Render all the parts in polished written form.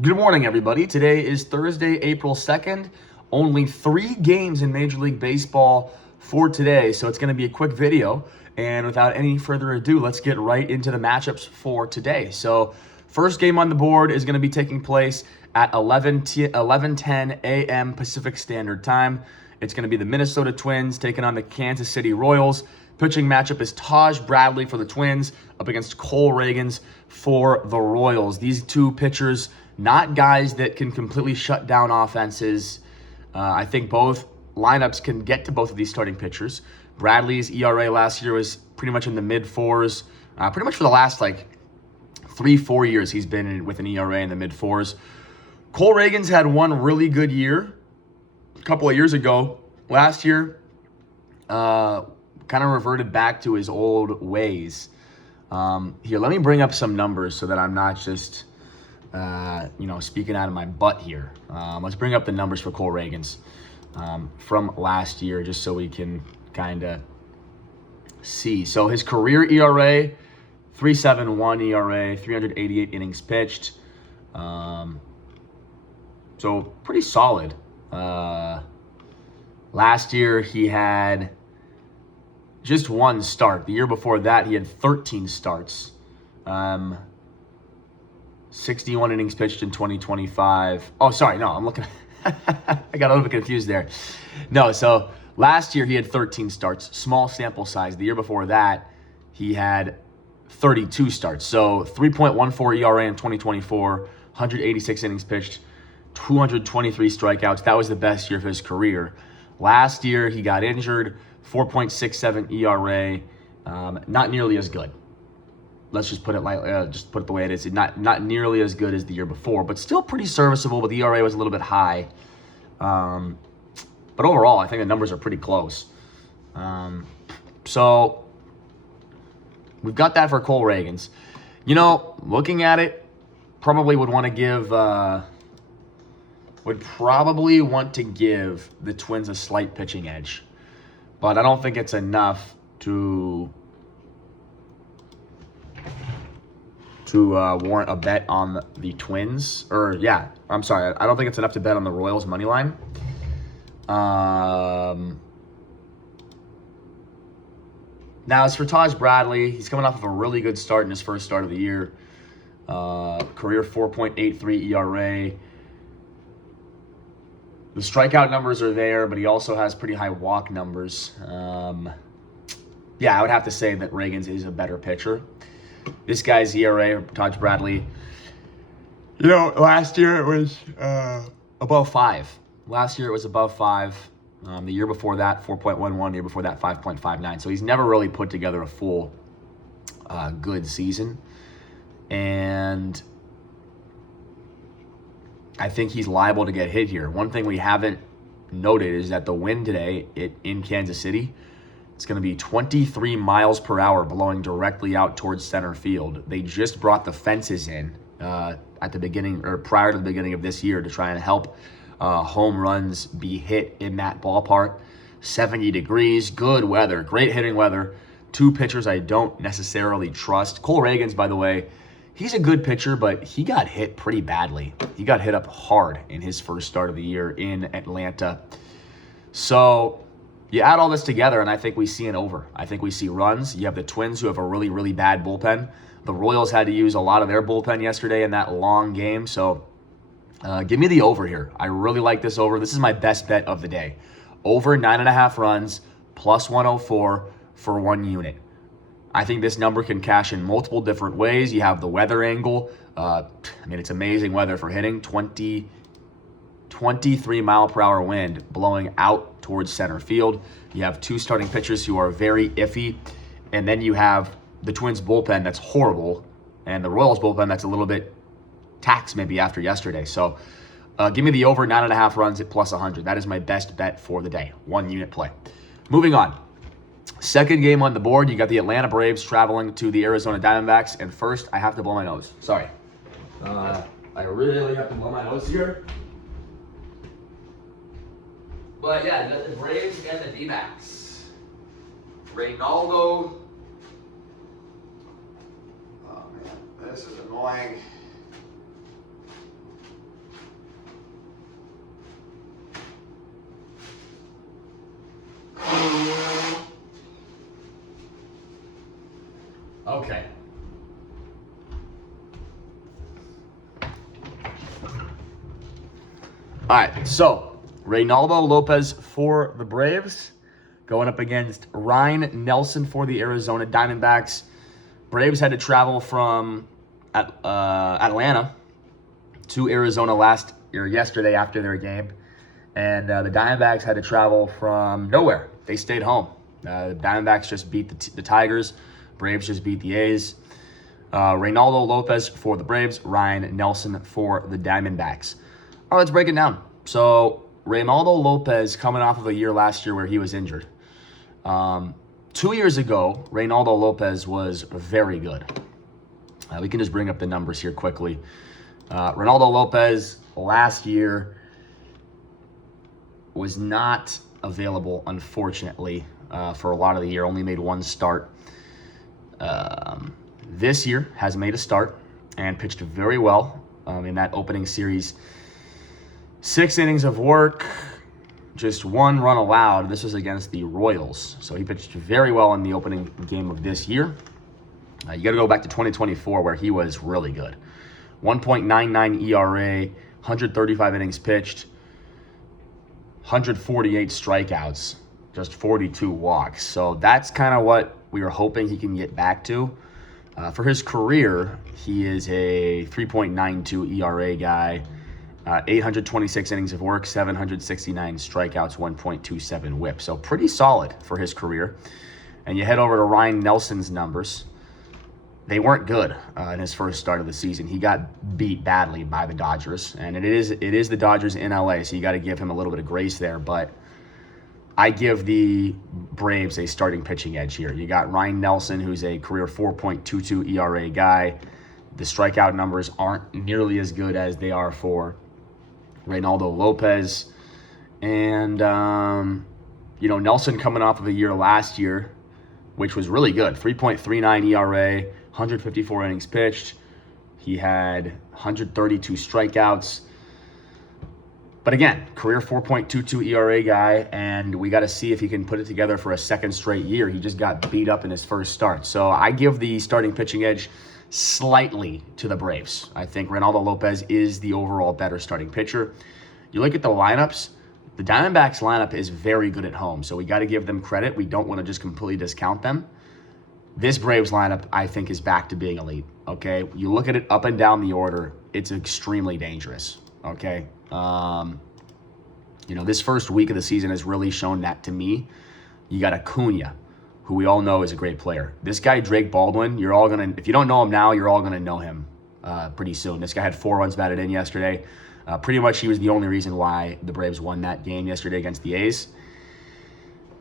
Good morning, everybody. Today is Thursday, April 2nd. Only 3 games in Major League Baseball for today, so it's going to be a quick video. And without any further ado, let's get right into the matchups for today. So, first game on the board is going to be taking place at 11:10 a.m. Pacific Standard Time. It's going to be the Minnesota Twins taking on the Kansas City Royals. Pitching matchup is Taj Bradley for the Twins up against Cole Ragans for the Royals. These two pitchers, not guys that can completely shut down offenses. I think both lineups can get to both of these starting pitchers. Bradley's ERA last year was pretty much in the mid-4s. Pretty much for the last 3-4 years he's been with an ERA in the mid-4s. Cole Ragans had one really good year a couple of years ago. Last year, kind of reverted back to his old ways. Here, let me bring up some numbers so that I'm not just speaking out of my butt here. Let's bring up the numbers for Cole Ragans from last year just so we can kind of see. So his career ERA, 3.71 ERA, 388 innings pitched. So pretty solid. Last year he had just one start. The year before that he had 13 starts. 61 innings pitched in 2025. Oh, sorry, no, I'm looking. I got a little bit confused there. No, so last year he had 13 starts, small sample size. The year before that he had 32 starts. So 3.14 ERA in 2024, 186 innings pitched, 223 strikeouts. That was the best year of his career. Last year he got injured, 4.67 ERA, not nearly as good. Let's just put it just put it the way it is. Not nearly as good as the year before, but still pretty serviceable. But the ERA was a little bit high. But overall, I think the numbers are pretty close. So we've got that for Cole Ragans. Looking at it, probably would probably want to give the Twins a slight pitching edge, but I don't think it's enough to warrant a bet on the Twins. I don't think it's enough to bet on the Royals money line. Now, as for Taj Bradley, he's coming off of a really good start in his first start of the year. Career 4.83 ERA. The strikeout numbers are there, but he also has pretty high walk numbers. I would have to say that Ragans is a better pitcher. This guy's ERA, Taj Bradley, last year it was above 5. Last year it was above 5. The year before that, 4.11. The year before that, 5.59. So he's never really put together a full good season. And I think he's liable to get hit here. One thing we haven't noted is that the wind today in Kansas City, it's going to be 23 miles per hour blowing directly out towards center field. They just brought the fences in at the beginning or prior to the beginning of this year to try and help home runs be hit in that ballpark. 70 degrees, good weather, great hitting weather. Two pitchers I don't necessarily trust. Cole Ragans, by the way, he's a good pitcher, but he got hit pretty badly. He got hit up hard in his first start of the year in Atlanta. So you add all this together, and I think we see an over. I think we see runs. You have the Twins, who have a really, really bad bullpen. The Royals had to use a lot of their bullpen yesterday in that long game. So give me the over here. I really like this over. This is my best bet of the day. Over 9.5 runs, plus 104 for 1 unit. I think this number can cash in multiple different ways. You have the weather angle. It's amazing weather for hitting. 23 mile per hour wind blowing out towards center field. You have two starting pitchers who are very iffy. And then you have the Twins bullpen that's horrible and the Royals bullpen that's a little bit taxed maybe after yesterday. So give me the over 9.5 runs at plus 100. That is my best bet for the day. 1 unit play. Moving on. Second game on the board, you got the Atlanta Braves traveling to the Arizona Diamondbacks. And first, I have to blow my nose. Sorry. I really have to blow my nose here. But yeah, the Braves and the D-backs. Reynaldo. Oh man, this is annoying. Okay. All right, so Reynaldo Lopez for the Braves going up against Ryan Nelson for the Arizona Diamondbacks. Braves had to travel from Atlanta to Arizona yesterday after their game, and the Diamondbacks had to travel from nowhere. They stayed home. The Diamondbacks just beat the Tigers. Braves just beat the A's. Reynaldo Lopez for the Braves, Ryan Nelson for the Diamondbacks. All right, let's break it down. So Reynaldo Lopez coming off of a year last year where he was injured. 2 years ago, Reynaldo Lopez was very good. We can just bring up the numbers here quickly. Reynaldo Lopez last year was not available, unfortunately, for a lot of the year. Only made one start. This year has made a start and pitched very well in that opening series. 6 innings of work, just 1 run allowed. This was against the Royals. So he pitched very well in the opening game of this year. You got to go back to 2024 where he was really good. 1.99 ERA, 135 innings pitched, 148 strikeouts, just 42 walks. So that's kind of what we were hoping he can get back to. For his career, he is a 3.92 ERA guy, 826 innings of work, 769 strikeouts, 1.27 whip. So pretty solid for his career. And you head over to Ryan Nelson's numbers. They weren't good in his first start of the season. He got beat badly by the Dodgers, and it is the Dodgers in LA, so you got to give him a little bit of grace there. But I give the Braves a starting pitching edge here. You got Ryan Nelson, who's a career 4.22 ERA guy. The strikeout numbers aren't nearly as good as they are for Reynaldo Lopez. And, Nelson coming off of a year last year, which was really good. 3.39 ERA, 154 innings pitched. He had 132 strikeouts. But again, career 4.22 ERA guy, and we got to see if he can put it together for a second straight year. He just got beat up in his first start. So I give the starting pitching edge slightly to the Braves. I think Reynaldo Lopez is the overall better starting pitcher. You look at the lineups, the Diamondbacks lineup is very good at home, so we got to give them credit. We don't want to just completely discount them. This Braves lineup, I think, is back to being elite, okay? You look at it up and down the order, it's extremely dangerous, okay? This first week of the season has really shown that to me. You got Acuna, who we all know is a great player. This guy, Drake Baldwin, if you don't know him now, you're all going to know him pretty soon. This guy had 4 runs batted in yesterday. Pretty much he was the only reason why the Braves won that game yesterday against the A's.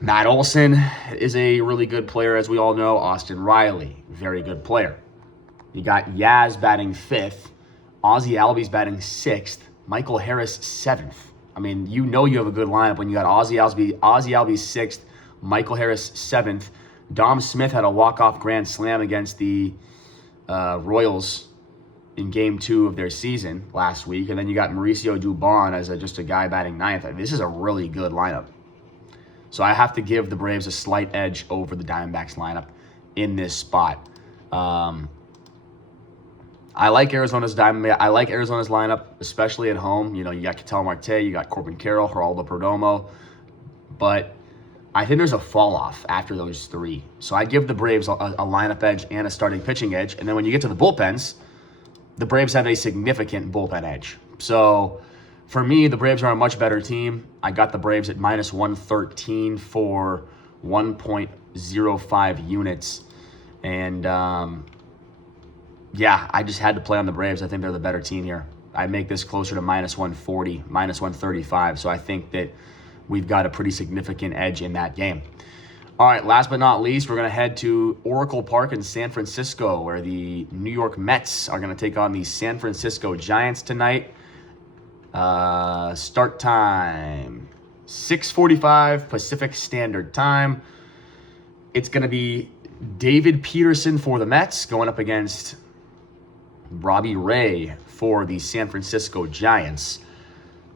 Matt Olson is a really good player, as we all know. Austin Riley, very good player. You got Yaz batting 5th. Ozzie Albies batting 6th. Michael Harris 7th. I mean, you have a good lineup when you got Ozzie Albies 6th, Michael Harris 7th. Dom Smith had a walk-off grand slam against the Royals in Game 2 of their season last week. And then you got Mauricio Dubon as just a guy batting 9th. This is a really good lineup. So I have to give the Braves a slight edge over the Diamondbacks lineup in this spot. I like Arizona's lineup, especially at home. You got Ketel Marte, you got Corbin Carroll, Geraldo Perdomo. But I think there's a fall-off after those 3. So I give the Braves a lineup edge and a starting pitching edge. And then when you get to the bullpens, the Braves have a significant bullpen edge. So for me, the Braves are a much better team. I got the Braves at minus 113 for 1.05 units. And, I just had to play on the Braves. I think they're the better team here. I make this closer to minus 140, minus 135. So I think that we've got a pretty significant edge in that game. All right, last but not least, we're going to head to Oracle Park in San Francisco, where the New York Mets are going to take on the San Francisco Giants tonight. Start time, 6:45 Pacific Standard Time. It's going to be David Peterson for the Mets going up against Robbie Ray for the San Francisco Giants.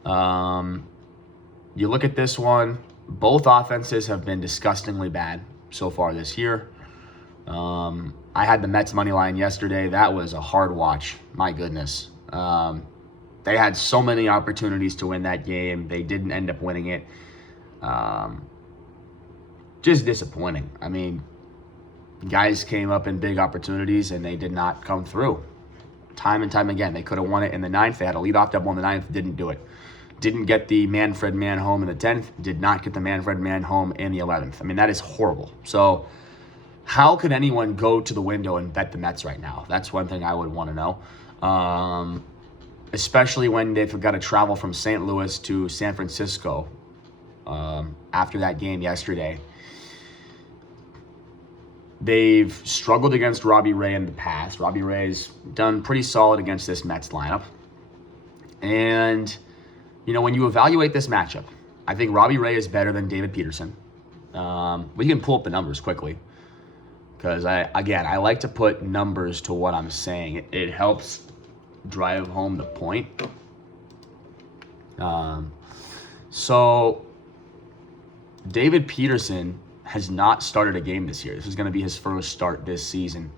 You look at this one, both offenses have been disgustingly bad so far this year. I had the Mets money line yesterday. That was a hard watch. My goodness. They had so many opportunities to win that game. They didn't end up winning it. Just disappointing. I mean, guys came up in big opportunities and they did not come through. Time and time again. They could have won it in the 9th. They had a leadoff double in the 9th. Didn't do it. Didn't get the Manfred man home in the 10th. Did not get the Manfred man home in the 11th. I mean, that is horrible. So how could anyone go to the window and bet the Mets right now? That's one thing I would want to know. Especially when they've got to travel from St. Louis to San Francisco after that game yesterday. They've struggled against Robbie Ray in the past. Robbie Ray's done pretty solid against this Mets lineup. And, you know, when you evaluate this matchup, I think Robbie Ray is better than David Peterson. We can pull up the numbers quickly because, I like to put numbers to what I'm saying. It helps drive home the point. So David Peterson has not started a game this year. This is going to be his first start this season.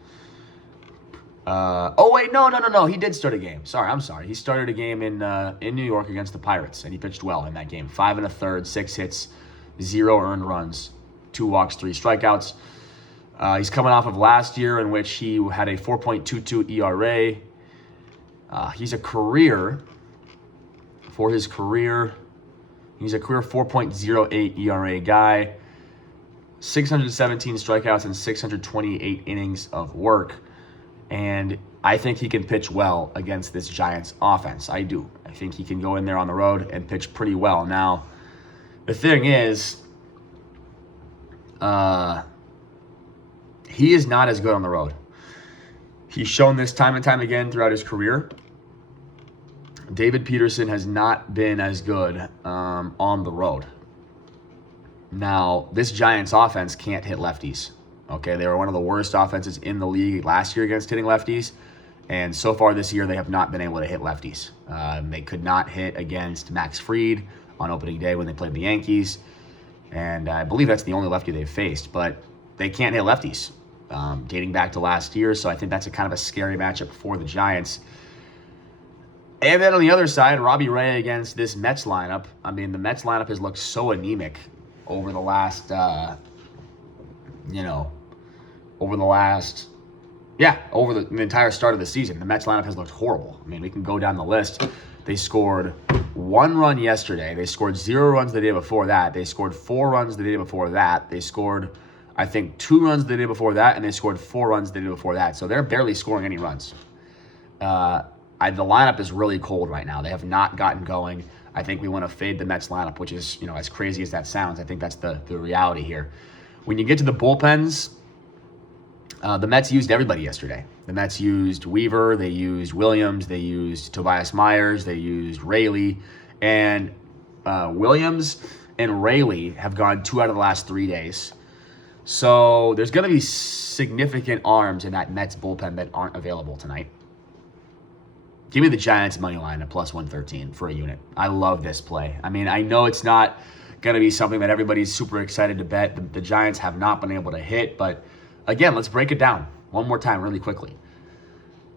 No. He did start a game. I'm sorry. He started a game in New York against the Pirates, and he pitched well in that game. 5 1/3, 6 hits, 0 earned runs, 2 walks, 3 strikeouts. He's coming off of last year in which he had a 4.22 ERA. He's a career 4.08 ERA guy. 617 strikeouts and 628 innings of work. And I think he can pitch well against this Giants offense. I do. I think he can go in there on the road and pitch pretty well. Now, the thing is, he is not as good on the road. He's shown this time and time again throughout his career. David Peterson has not been as good on the road. Now, this Giants offense can't hit lefties. Okay, they were one of the worst offenses in the league last year against hitting lefties. And so far this year, they have not been able to hit lefties. They could not hit against Max Fried on opening day when they played the Yankees. And I believe that's the only lefty they've faced. But they can't hit lefties dating back to last year. So I think that's a kind of a scary matchup for the Giants. And then on the other side, Robbie Ray against this Mets lineup. I mean, the Mets lineup has looked so anemic over the last, over the entire start of the season. The Mets lineup has looked horrible. I mean, we can go down the list. They scored 1 run yesterday. They scored 0 runs the day before that. They scored 4 runs the day before that. They scored, I think, 2 runs the day before that, and they scored 4 runs the day before that. So they're barely scoring any runs. The lineup is really cold right now. They have not gotten going. I think we want to fade the Mets lineup, which is, as crazy as that sounds, I think that's the reality here. When you get to the bullpens, the Mets used everybody yesterday. The Mets used Weaver, they used Williams, they used Tobias Myers, they used Raley, and Williams and Raley have gone 2 out of the last 3 days. So there's going to be significant arms in that Mets bullpen that aren't available tonight. Give me the Giants money line at plus 113 for a unit. I love this play. I mean, I know it's not going to be something that everybody's super excited to bet. The Giants have not been able to hit, but again, let's break it down one more time really quickly.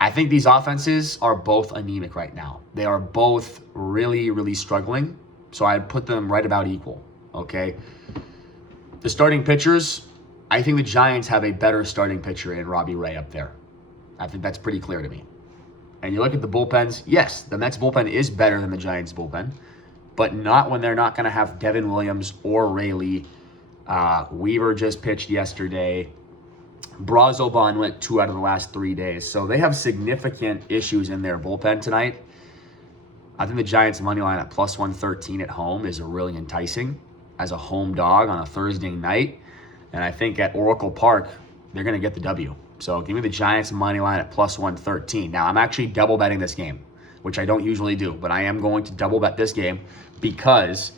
I think these offenses are both anemic right now. They are both really, really struggling, so I'd put them right about equal, okay? The starting pitchers, I think the Giants have a better starting pitcher in Robbie Ray up there. I think that's pretty clear to me. And you look at the bullpens, yes, the Mets bullpen is better than the Giants bullpen, but not when they're not going to have Devin Williams or Raley. Weaver just pitched yesterday. Brazoban went 2 out of the last 3 days. So they have significant issues in their bullpen tonight. I think the Giants money line at plus 113 at home is really enticing as a home dog on a Thursday night. And I think at Oracle Park, they're going to get the W. So give me the Giants money line at plus 113. Now, I'm actually double betting this game, which I don't usually do, but I am going to double bet this game because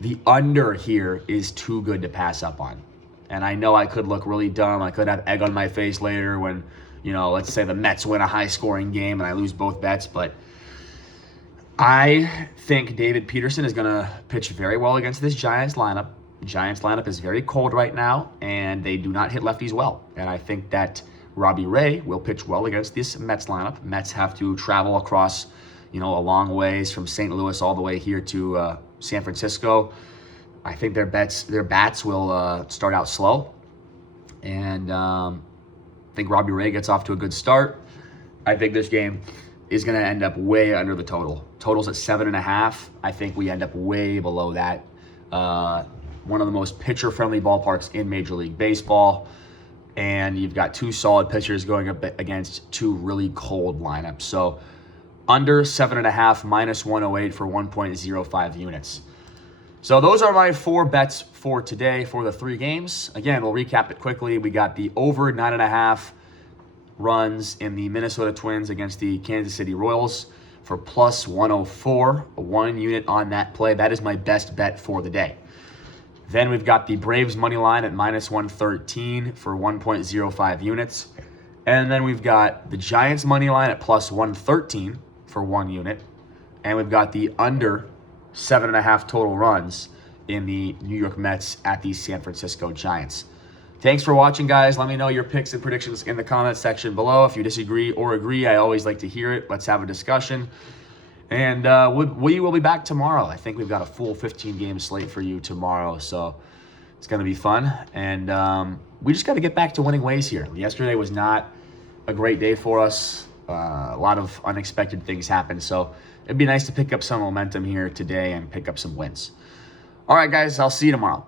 the under here is too good to pass up on. And I know I could look really dumb. I could have egg on my face later when, let's say the Mets win a high-scoring game and I lose both bets, but I think David Peterson is going to pitch very well against this Giants lineup. Giants lineup is very cold right now, and they do not hit lefties well. And I think that Robbie Ray will pitch well against this Mets lineup. Mets have to travel across, a long ways from St. Louis all the way here to San Francisco. I think their bats will start out slow, and I think Robbie Ray gets off to a good start. I think this game is going to end up way under the total. Total's at 7.5. I think we end up way below that. One of the most pitcher-friendly ballparks in Major League Baseball, and you've got two solid pitchers going up against two really cold lineups. So under 7.5, minus 108 for 1.05 units. So those are my 4 bets for today for the 3 games. Again, we'll recap it quickly. We got the over 9.5 runs in the Minnesota Twins against the Kansas City Royals for plus 104, 1 unit on that play. That is my best bet for the day. Then we've got the Braves money line at minus 113 for 1.05 units. And then we've got the Giants money line at plus 113 for 1 unit. And we've got the under 7.5 total runs in the New York Mets at the San Francisco Giants. Thanks for watching, guys. Let me know your picks and predictions in the comments section below. If you disagree or agree, I always like to hear it. Let's have a discussion. And we will be back tomorrow. I think we've got a full 15-game slate for you tomorrow, so it's going to be fun. And we just got to get back to winning ways here. Yesterday was not a great day for us. A lot of unexpected things happened, so it'd be nice to pick up some momentum here today and pick up some wins. All right, guys, I'll see you tomorrow.